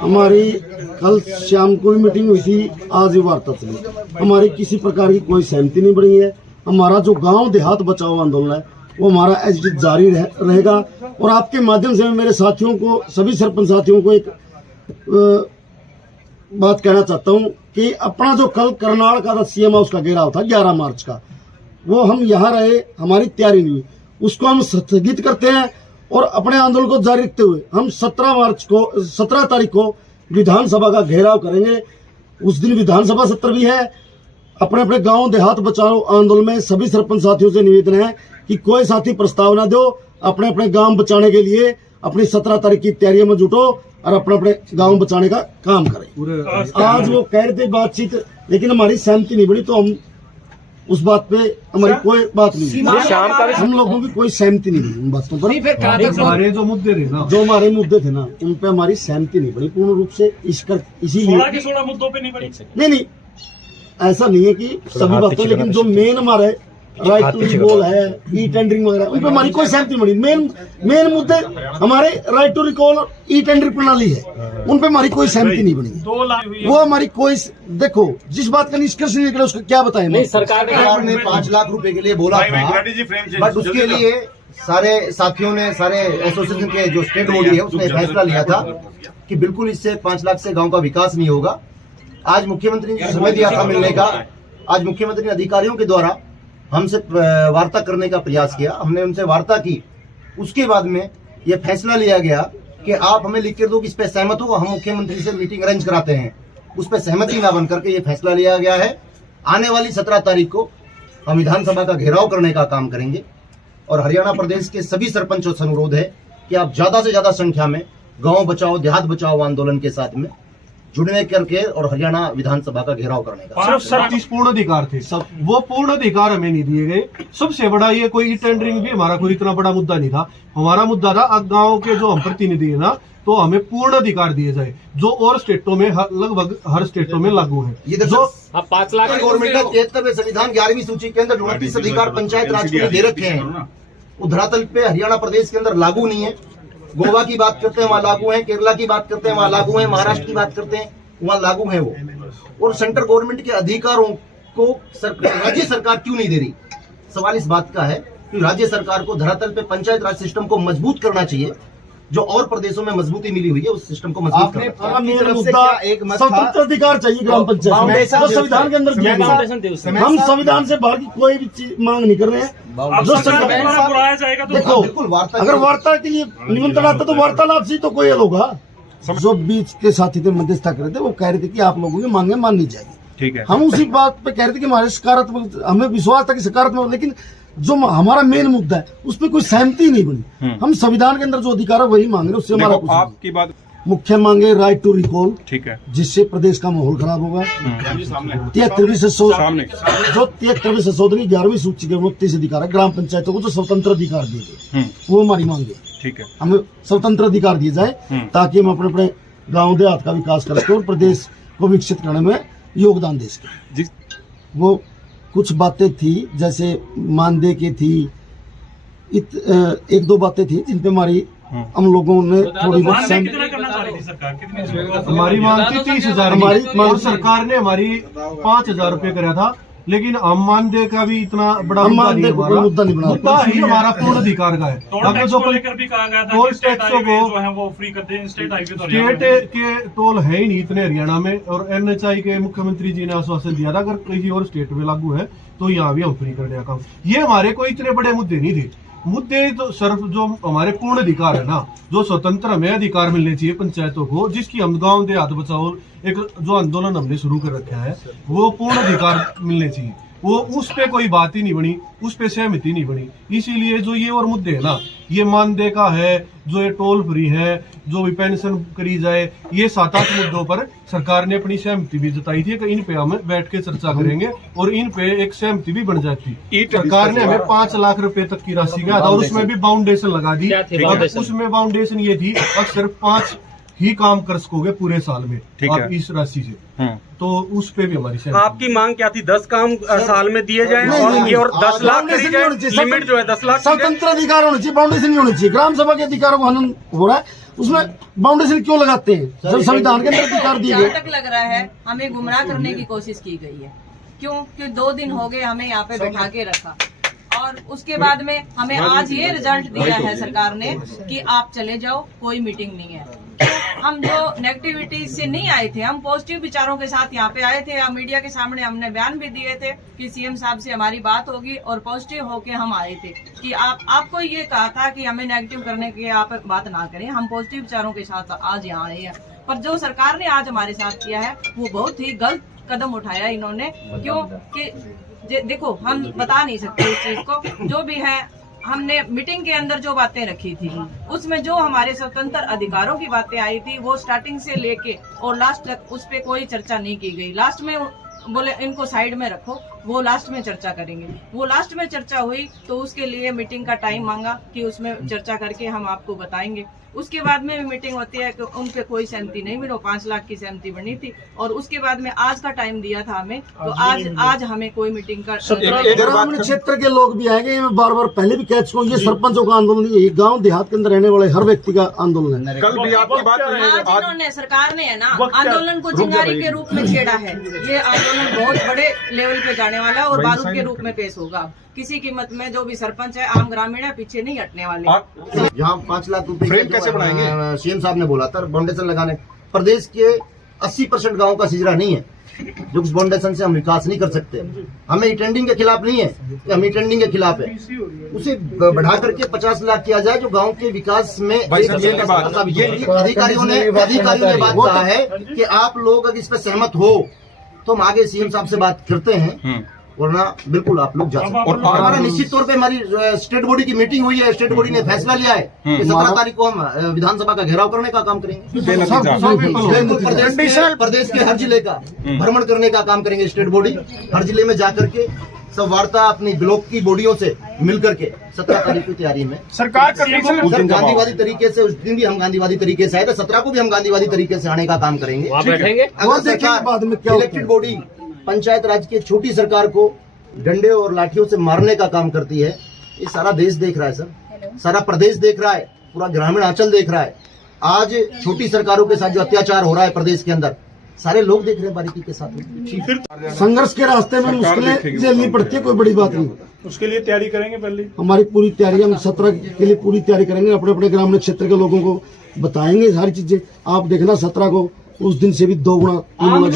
हमारी कल शाम को भी मीटिंग हुई थी, आज भी वार्ता चली। हमारी किसी प्रकार की कोई सहमति नहीं बनी है। हमारा जो गांव देहात बचाओ आंदोलन है वो हमारा एज जारी रहेगा। और आपके माध्यम से मैं मेरे साथियों को, सभी सरपंच साथियों को एक बात कहना चाहता हूं कि अपना जो कल करनाल का सीएम हाउस का घेराव था 11 मार्च का, वो हम यहाँ रहे, हमारी तैयारी नहीं हुई, उसको हम स्थगित करते हैं और अपने आंदोलन को जारी रखते हुए हम 17 तारीख को विधानसभा का घेराव करेंगे। उस दिन विधानसभा सत्र भी है। अपने अपने गांव देहात बचाओ आंदोलन में सभी सरपंच साथियों से निवेदन है कि कोई साथी प्रस्ताव ना दो, अपने अपने गांव बचाने के लिए अपनी 17 तारीख की तैयारियों में जुटो और अपने अपने गांव बचाने का काम करें। आज वो कह रहे थे बातचीत, लेकिन हमारी सहमति नहीं बनी, तो हम उस बात पे हमारी कोई बात नहीं, हम लोगों की कोई सहमति नहीं बनी उन बातों पर। हमारे जो मुद्दे थे ना, उन पे हमारी सहमति नहीं बनी पूर्ण रूप से। इसीलिए 16 मुद्दों पे नहीं बनी। नहीं, ऐसा नहीं है कि सभी बातें, लेकिन जो मेन हमारे राइट टू रिकॉल है, ई टेंडरिंग वगैरह, उन पे हमारी कोई सहमति नहीं बनी। मेन मुद्दे हमारे राइट टू रिकॉल और ई टेंडरिंग प्रणाली है, उन पे हमारी कोई सहमति नहीं बनी। वो हमारी कोई, देखो जिस बात का निष्कर्ष नहीं निकला उसका क्या बताएं। सरकार ने 5 लाख रुपए के लिए बोला था, बट उसके लिए सारे साथियों ने, सारे एसोसिएशन के जो स्टेट बॉडी है उसने फैसला लिया था कि बिल्कुल इससे 5 लाख से गाँव का विकास नहीं होगा। आज मुख्यमंत्री ने समय दिया था मिलने का, आज मुख्यमंत्री ने अधिकारियों के द्वारा हमसे वार्ता करने का प्रयास किया, हमने उनसे वार्ता की। उसके बाद में यह फैसला लिया गया कि आप हमें लिख कर दो कि इस पे सहमत हो, हम मुख्यमंत्री से मीटिंग अरेंज कराते हैं। उस पर सहमति ना बन करके ये फैसला लिया गया है। आने वाली 17 तारीख को हम विधानसभा का घेराव करने का काम करेंगे और हरियाणा प्रदेश के सभी सरपंचों से अनुरोध है कि आप ज्यादा से ज्यादा संख्या में गाँव बचाओ देहात बचाओ आंदोलन के साथ में जुड़ने करके और हरियाणा विधानसभा का घेराव करने का। सिर्फ 37 पूर्ण अधिकार थे, सब वो पूर्ण अधिकार हमें नहीं दिए गए। सबसे बड़ा ये कोई टेंडरिंग भी हमारा कोई इतना बड़ा मुद्दा नहीं था। हमारा मुद्दा था गांव के जो हम प्रतिनिधि है ना, तो हमें पूर्ण अधिकार दिए जाए जो और स्टेटों में लगभग हर स्टेटों में लागू है। ये जो 5 लाख गवर्नमेंट का 73वें संविधान 11वीं सूची के अंदर 29 अधिकार पंचायत राज को दे रखे हैं, वो धरातल पे हरियाणा प्रदेश के अंदर लागू नहीं है। गोवा की बात करते हैं वहाँ लागू है, केरला की बात करते हैं वहाँ लागू है, महाराष्ट्र की बात करते हैं वहाँ लागू है वो। और सेंट्रल गवर्नमेंट के अधिकारों को राज्य सरकार क्यों नहीं दे रही? सवाल इस बात का है कि राज्य सरकार को धरातल पे पंचायत राज सिस्टम को मजबूत करना चाहिए, जो और प्रदेशों में मजबूती मिली हुई है उस सिस्टम को मजबूत करना। स्वतंत्र अधिकार चाहिए ग्राम पंचायत में, संविधान के अंदर दिया गया। हम संविधान से बाहर की कोई भी चीज मांग नहीं कर रहे हैं। जो बुलाया जाएगा तो देखो, अगर वार्ता के लिए निमंत्रण आता तो वार्तालाप से तो कोई हल होगा। जो बीच के साथी थे, मध्यस्थता कर रहे थे, वो कह रहे थे कि आप लोगों की मांगे माननी चाहिए। ठीक है, हम उसी बात पे कह रहे थे कि हमारे सकारात्मक, हमें विश्वास था कि सकारात्मक, लेकिन जो हमारा मेन मुद्दा है उस पर कोई सहमति नहीं बनी। हम संविधान के अंदर जो अधिकार है वही मांग रहे, उससे हमारा कुछ आपकी बात मुख्य मांगे राइट टू रिकॉल, ठीक है, जिससे प्रदेश का माहौल खराब होगा। 73वीं संशोधन 11वीं सूची के 29 अधिकार है ग्राम पंचायतों को जो स्वतंत्र अधिकार दिए गए, वो हमारी मांगे। ठीक है, हमें स्वतंत्र अधिकार दिए जाए ताकि हम अपने अपने गाँव देहात का विकास कर सके और प्रदेश को विकसित करने में योगदान दे सके। वो कुछ बातें थी जैसे मानदेय की थी, 1-2 बातें थी जिन पे हमारी हम लोगों ने थोड़ी बहुत हमारी मांग थी 30,000 हमारी मांग, सरकार ने हमारी 5,000 रुपए कराया था। लेकिन हम मानदेय का भी इतना बड़ा मुद्दा नहीं बना, मुद्दा ही हमारा पूर्ण अधिकार का है। टोल टैक्सों को जो है वो फ्री कर दें, स्टेट के टोल है ही नहीं इतने हरियाणा में, और NHI के मुख्यमंत्री जी ने आश्वासन दिया था अगर किसी और स्टेट में लागू है तो यहाँ भी हम फ्री कर देगा काम। ये हमारे कोई इतने बड़े मुद्दे नहीं थे। मुद्दे तो सिर्फ जो हमारे पूर्ण अधिकार है ना, जो स्वतंत्र हमें अधिकार मिलने चाहिए पंचायतों को, जिसकी हम गाँव देहात बचाओ एक जो आंदोलन हमने शुरू कर रखा है, वो पूर्ण अधिकार मिलने चाहिए। वो उस पे कोई बात ही नहीं बनी, उस पे सहमति नहीं बनी। इसीलिए जो ये और मुद्दे है ना, ये मानदेय का है, जो ये टोल फ्री है, जो भी पेंशन करी जाए, ये 7-8 मुद्दों पर सरकार ने अपनी सहमति भी जताई थी कि इन पे हम बैठ के चर्चा करेंगे और इन पे एक सहमति भी बन जाती। सरकार ने हमें 5 लाख रुपए तक की राशि का था और उसमें भी बाउंडेशन लगा दी। उसमें बाउंडेशन ये थी अब सिर्फ 5 ही काम कर सकोगे पूरे साल में आप इस राशि से, तो उस पे भी हमारी आपकी मांग क्या थी? 10 काम साल में दिए जाए और 10 लाख करी जाए, लिमिट जो है 10 लाख। स्वतंत्र अधिकार होना चाहिए, बाउंडेशन नहीं होनी चाहिए। ग्राम सभा के अधिकारों का हनन हो रहा है, उसमें बाउंडेशन क्यों लगाते हैं जब संविधान के अंदर अधिकार दिए जहाँ गए। तक लग रहा है हमें गुमराह करने की कोशिश की गई है। क्यों? कि 2 दिन हो गए हमें यहाँ पे बैठा के रखा और उसके बाद में हमें आज ये रिजल्ट दिया है सरकार ने कि आप चले जाओ, कोई मीटिंग नहीं है। तो हम जो नेगेटिविटी से नहीं आए थे, हम पॉजिटिव विचारों के साथ यहाँ पे आए थे। मीडिया के सामने हमने बयान भी दिए थे कि सीएम साहब से हमारी बात होगी और पॉजिटिव होके हम आए थे कि आपको ये कहा था कि हमें नेगेटिव करने की आप बात ना करें, हम पॉजिटिव विचारों के साथ आज यहाँ आए हैं। पर जो सरकार ने आज हमारे साथ किया है वो बहुत ही गलत कदम उठाया इन्होंने। क्यों कि देखो हम बता नहीं सकते इस चीज को, जो भी है हमने मीटिंग के अंदर जो बातें रखी थी उसमें जो हमारे स्वतंत्र अधिकारों की बातें आई थी वो स्टार्टिंग से लेके और लास्ट तक उस पर कोई चर्चा नहीं की गई। लास्ट में बोले इनको साइड में रखो, वो लास्ट में चर्चा करेंगे। वो लास्ट में चर्चा हुई तो उसके लिए मीटिंग का टाइम मांगा कि उसमें चर्चा करके हम आपको बताएंगे। उसके बाद में भी मीटिंग होती है कि उन पे कोई सहमति नहीं मिली, 5 लाख की सहमति बनी थी और उसके बाद में आज का टाइम दिया था हमें, तो आज हमें कोई मीटिंग का ग्रामीण क्षेत्र के लोग भी आएंगे। मैं बार बार पहले भी कह चुका हूँ, ये सरपंचों का आंदोलन नहीं है, ये गांव देहात के अंदर रहने वाले हर व्यक्ति का आंदोलन है। कल भी आपकी बात हुई, आज इन्होंने सरकार ने है ना आंदोलन को चिंगारी के रूप में छेड़ा है। ये आंदोलन बहुत बड़े लेवल पे जाने वाला है और बारूद के रूप में पेश होगा। किसी कीमत में जो भी सरपंच है, आम ग्रामीण है, पीछे नहीं हटने वाले। यहाँ 5 लाख रुपए फ्रेम कैसे बनाएंगे? सीएम साहब ने बोला था फाउंडेशन लगाने। प्रदेश के 80% गाँव का सिजरा नहीं है जो उस फाउंडेशन से हम विकास नहीं कर सकते। हमें टेंडिंग के खिलाफ नहीं है कि हम टेंडिंग के खिलाफ है, उसे बढ़ा करके 50 लाख किया जाए जो गांव के विकास में अधिकारियों ने बात कहा है कि आप लोग अगर इस पर सहमत हो तो हम आगे सीएम साहब से बात करते हैं, वरना बिल्कुल आप लोग जा सकते हैं। और हमारा निश्चित तौर पे हमारी स्टेट बॉडी की मीटिंग हुई है, स्टेट बॉडी ने फैसला लिया है कि 17 तारीख को हम विधानसभा का घेराव करने का काम करेंगे। प्रदेश के हर जिले का भ्रमण करने का काम करेंगे। स्टेट बॉडी हर जिले में जाकर के सब वार्ता अपनी ब्लॉक की बॉडियों से मिलकर के 17 तारीख की तैयारी में सरकार का गांधीवादी तरीके से, उस दिन भी हम गांधीवादी तरीके से आए थे, 17 को भी हम गांधीवादी तरीके से आने का काम करेंगे। अगर सरकार इलेक्टेड बॉडी पंचायत राज की छोटी सरकार को डंडे और लाठियों से मारने का काम करती है, ये सारा देश देख रहा है सर, सारा प्रदेश देख रहा है, पूरा ग्रामीण अंचल देख रहा है। आज छोटी सरकारों के साथ जो अत्याचार हो रहा है प्रदेश के अंदर, सारे लोग देख रहे हैं बारीकी के साथ। संघर्ष के रास्ते में मुश्किलें झेलनी पड़ती है, कोई बड़ी बात नहीं। उसके लिए तैयारी करेंगे पहले हमारी पूरी तैयारी, हम 17 के लिए पूरी तैयारी करेंगे। अपने अपने ग्रामीण क्षेत्र के लोगों को बताएंगे सारी चीजें। आप देखना 17 को उस दिन से भी 2 गुना 3 गुना